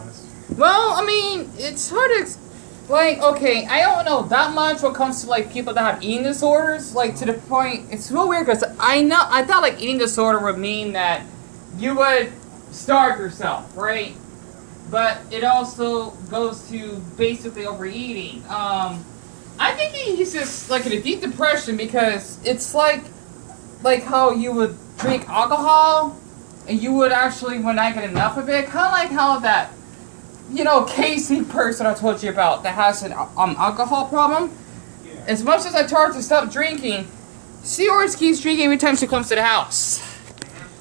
honest. Well, I mean, it's hard to, like, okay, I don't know that much when it comes to, like, people that have eating disorders, like, to the point, it's real weird, because I thought, like, eating disorder would mean that you would starve yourself, right? But it also goes to basically overeating. I think he's just, like, in a deep depression, because it's like how you would drink alcohol, and you would actually, when I get enough of it, kind of like how that, you know, Casey person I told you about that has an alcohol problem. Yeah. As much as I told her to stop drinking, she always keeps drinking every time she comes to the house,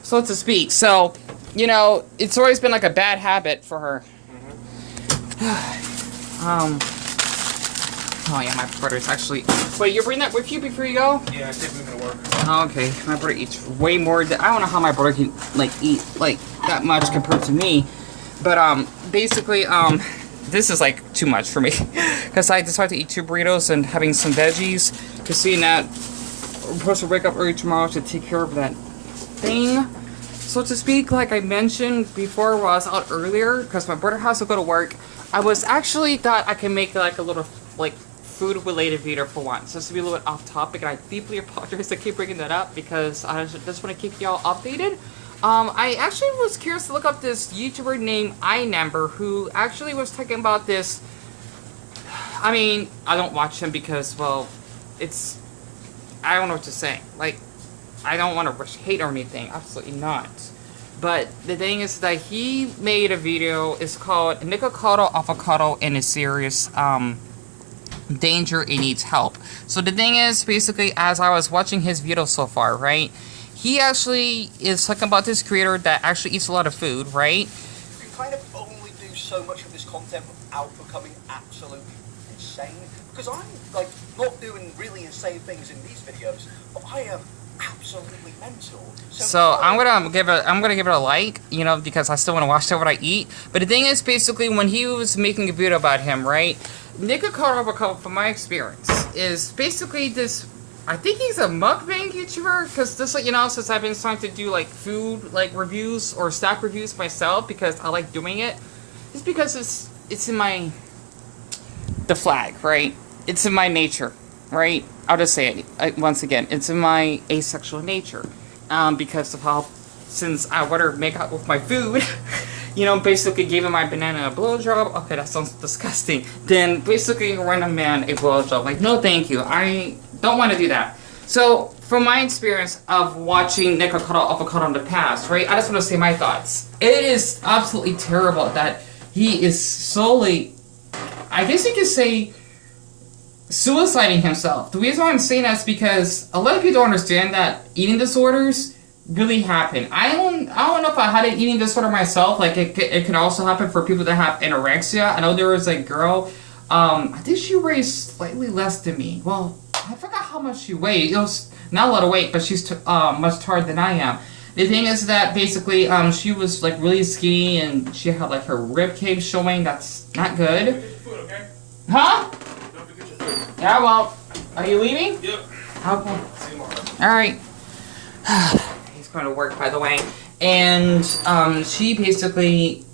so to speak. So, you know, it's always been like a bad habit for her. Oh yeah, my brother's actually. Wait, you bring that with you before you go? Yeah, it's definitely gonna work. Oh, okay, my brother eats way more than I don't know how my brother can like eat like that much compared to me, but basically this is like too much for me because I decided to eat 2 burritos and having some veggies. Cause seeing that I'm supposed to wake up early tomorrow to take care of that thing, so to speak. Like I mentioned before, while I was out earlier, because my brother has to go to work, I was actually thought I can make like a little like food-related video for once, just to be a little bit off topic, and I deeply apologize to keep bringing that up because I just want to keep y'all updated. I actually was curious to look up this YouTuber named iNabber who actually was talking about this. I mean, I don't watch him because, well, it's, I don't know what to say. Like, I don't want to hate or anything, absolutely not. But the thing is that he made a video, it's called Nikocado Avocado in a Serious, danger, it needs help. So the thing is, basically, as I was watching his video so far, right, he actually is talking about this creator that actually eats a lot of food, right? You can kind of only do so much of this content without becoming absolutely insane, because I'm like not doing really insane things in these videos, but I am absolutely mental. So I'm gonna give it a like, you know, because I still want to watch what I eat. But the thing is, basically, when he was making a video about him, right, Nikocado Avocado, from my experience, is basically this. I think he's a mukbang YouTuber, because just like, you know, since I've been starting to do like food like reviews or stock reviews myself because I like doing it, it's because it's in my the flag, right? It's in my nature, right? I'll just say it once again. It's in my asexual nature, because of how, since I want to make out with my food, you know, basically giving my banana a blowjob. Okay, that sounds disgusting. Then basically run a man a blowjob. Like, no, thank you. I don't want to do that. So, from my experience of watching Nikocado Avocado in the past, right, I just want to say my thoughts. It is absolutely terrible that he is solely, I guess you could say, suiciding himself. The reason why I'm saying that is because a lot of people don't understand that eating disorders really happen. I don't know if I had an eating disorder myself. Like it can also happen for people that have anorexia. I know there was a girl, I think she weighed slightly less than me. Well, I forgot how much she weighed. It was not a lot of weight, but she's much taller than I am. The thing is that basically she was like really skinny and she had like her rib cage showing. That's not good. Food, okay? Huh? Don't forget your food. Yeah, well, are you leaving? Yep. Okay. See you tomorrow. Alright. He's going to work, by the way. And she basically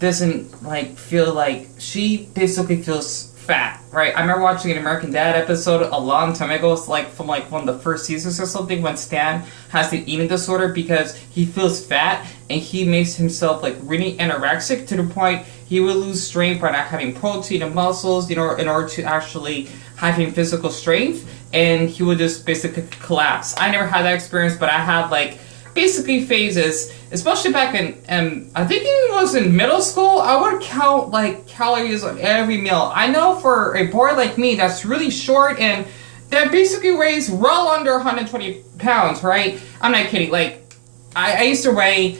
doesn't like feel like, she basically feels fat, right? I remember watching an American Dad episode a long time ago. It's like from like one of the first seasons or something, when Stan has the eating disorder because he feels fat and he makes himself like really anorexic to the point he would lose strength by not having protein and muscles, you know, in order to actually having physical strength, and he would just basically collapse. I never had that experience, but I had like basically phases, especially back in I think it was in middle school. I would count like calories on every meal. I know for a boy like me that's really short and that basically weighs well under 120 pounds, right? I'm not kidding. Like I used to weigh,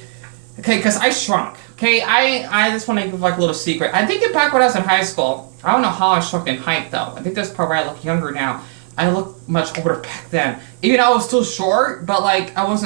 okay, because I shrunk. Okay, I just want to give like a little secret. I think back when I was in high school, I don't know how I shrunk in height though. I think that's probably why I look younger now. I look much older back then. Even though I was still short, but like I was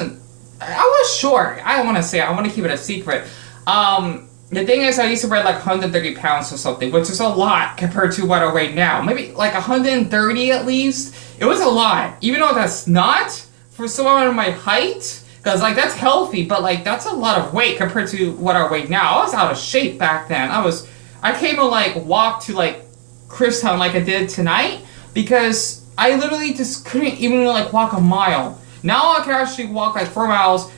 short. I don't want to say it. I want to keep it a secret. The thing is, I used to weigh like 130 pounds or something, which is a lot compared to what I weigh now. Maybe like 130 at least. It was a lot. Even though that's not, for someone of my height, Because, like, that's healthy, but, like, that's a lot of weight compared to what I weigh now. I was out of shape back then. I came to, like, walk to, like, Christown like I did tonight because I literally just couldn't even, like, walk a mile. Now I can actually walk, like, 4 miles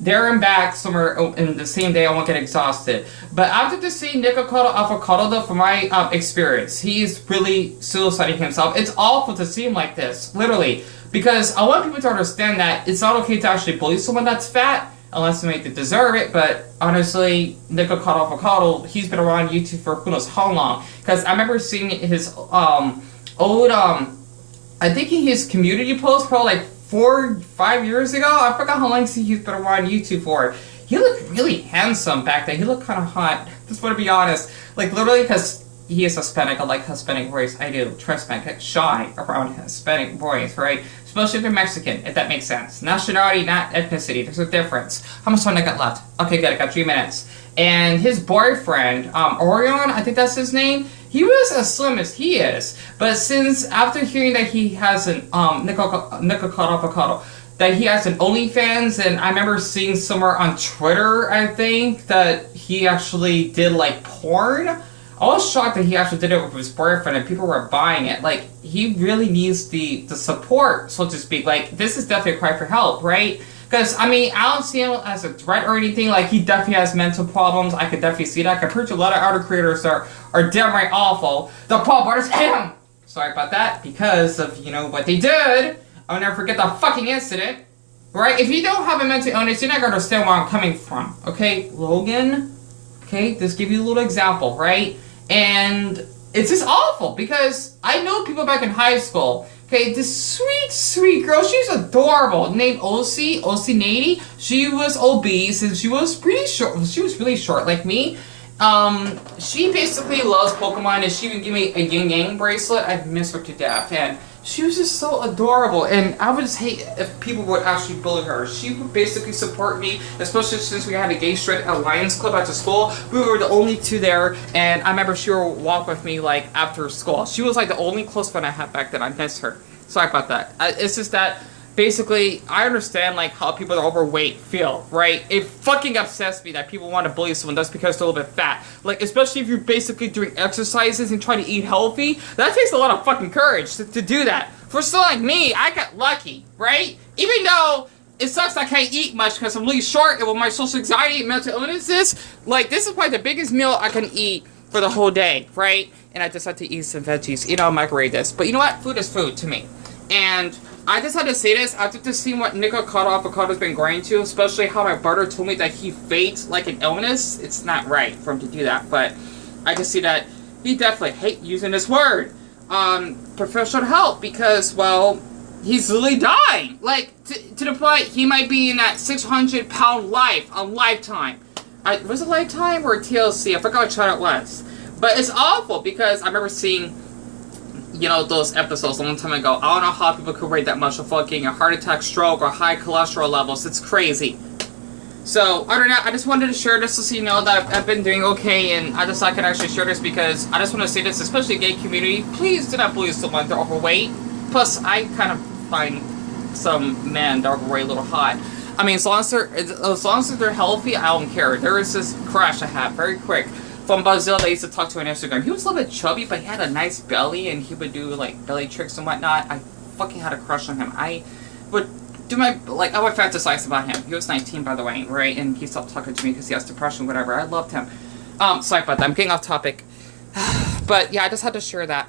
there and back somewhere in the same day. I won't get exhausted. But after just seeing Nikocado Avocado, though, from my experience, he's really suiciding himself. It's awful to see him like this, literally. Because I want people to understand that it's not okay to actually bully someone that's fat, unless they deserve it. But honestly, Nikocado Avocado, he's been around YouTube for who knows how long. Because I remember seeing his old, I think his community post probably like 4 or 5 years ago. I forgot how long he's been around YouTube for. He looked really handsome back then. He looked kind of hot. Just want to be honest. Like, literally, because he is Hispanic. I like Hispanic boys. I do. Trust me, I get shy around Hispanic boys, right? Especially if they're Mexican, if that makes sense. Nationality, not ethnicity. There's a difference. How much time I got left? Okay, good. I got 3 minutes. And his boyfriend, Orion, I think that's his name, he was as slim as he is. But since, after hearing that he has an, Nikocado Avocado, that he has an OnlyFans, and I remember seeing somewhere on Twitter, I think, that he actually did, like, porn. I was shocked that he actually did it with his boyfriend and people were buying it. Like, he really needs the support, so to speak. Like, this is definitely a cry for help, right? Because, I mean, I don't see him as a threat or anything. Like, he definitely has mental problems. I could definitely see that. Compared to a lot of other creators that are downright awful. The problem is him! Sorry about that. Because of, you know, what they did. I'll never forget the fucking incident. Right? If you don't have a mental illness, you're not going to understand where I'm coming from. Okay? Logan? Okay? Just give you a little example, right? And it's just awful because I know people back in high school. Okay, this sweet, sweet girl, she's adorable, named Osi Nady. She was obese and she was pretty short. She was really short, like me. She basically loves Pokemon and she even gave me a yin yang bracelet. I miss her to death, and she was just so adorable. And I would just hate if people would actually bully her. She would basically support me, especially since we had a Gay Straight Alliance club after school. We were the only two there, and I remember she would walk with me like after school. She was like the only close friend I had back then. I miss her. Sorry about that. It's just that basically, I understand like how people that are overweight feel, right? It fucking upsets me that people want to bully someone just because they're a little bit fat. Like, especially if you're basically doing exercises and trying to eat healthy, that takes a lot of fucking courage to do that. For someone like me, I got lucky, right? Even though it sucks I can't eat much because I'm really short and with my social anxiety and mental illnesses, like, this is probably the biggest meal I can eat for the whole day, right? And I just had to eat some veggies. You know, I'll microwave this. But you know what? Food is food to me. And I just had to say this after just seeing what Nikocado Avocado has been growing to, especially how my brother told me that he faked like an illness. It's not right for him to do that, but I just see that he definitely hates using this word, professional help, because, well, he's literally dying. Like, to the point he might be in that 600-pound life, a lifetime. Was it Lifetime or TLC? I forgot which one it was. But it's awful because I remember seeing, you know, those episodes a long time ago. I don't know how people could rate that much of fucking a heart attack, stroke, or high cholesterol levels. It's crazy. So, I don't know. I just wanted to share this so you know that I've been doing okay, and I just thought I could actually share this because I just want to say this, especially gay community. Please do not bully someone they're overweight. Plus, I kind of find some men that are overweight a little hot. I mean, as long as they're healthy, I don't care. There is this crush I have, very quick, from Brazil that I used to talk to on Instagram. He was a little bit chubby, but he had a nice belly, and he would do, like, belly tricks and whatnot. I fucking had a crush on him. I would do my, like, I would fantasize about him. He was 19, by the way, right? And he stopped talking to me because he has depression, whatever. I loved him. Sorry about that. I'm getting off topic. But, yeah, I just had to share that.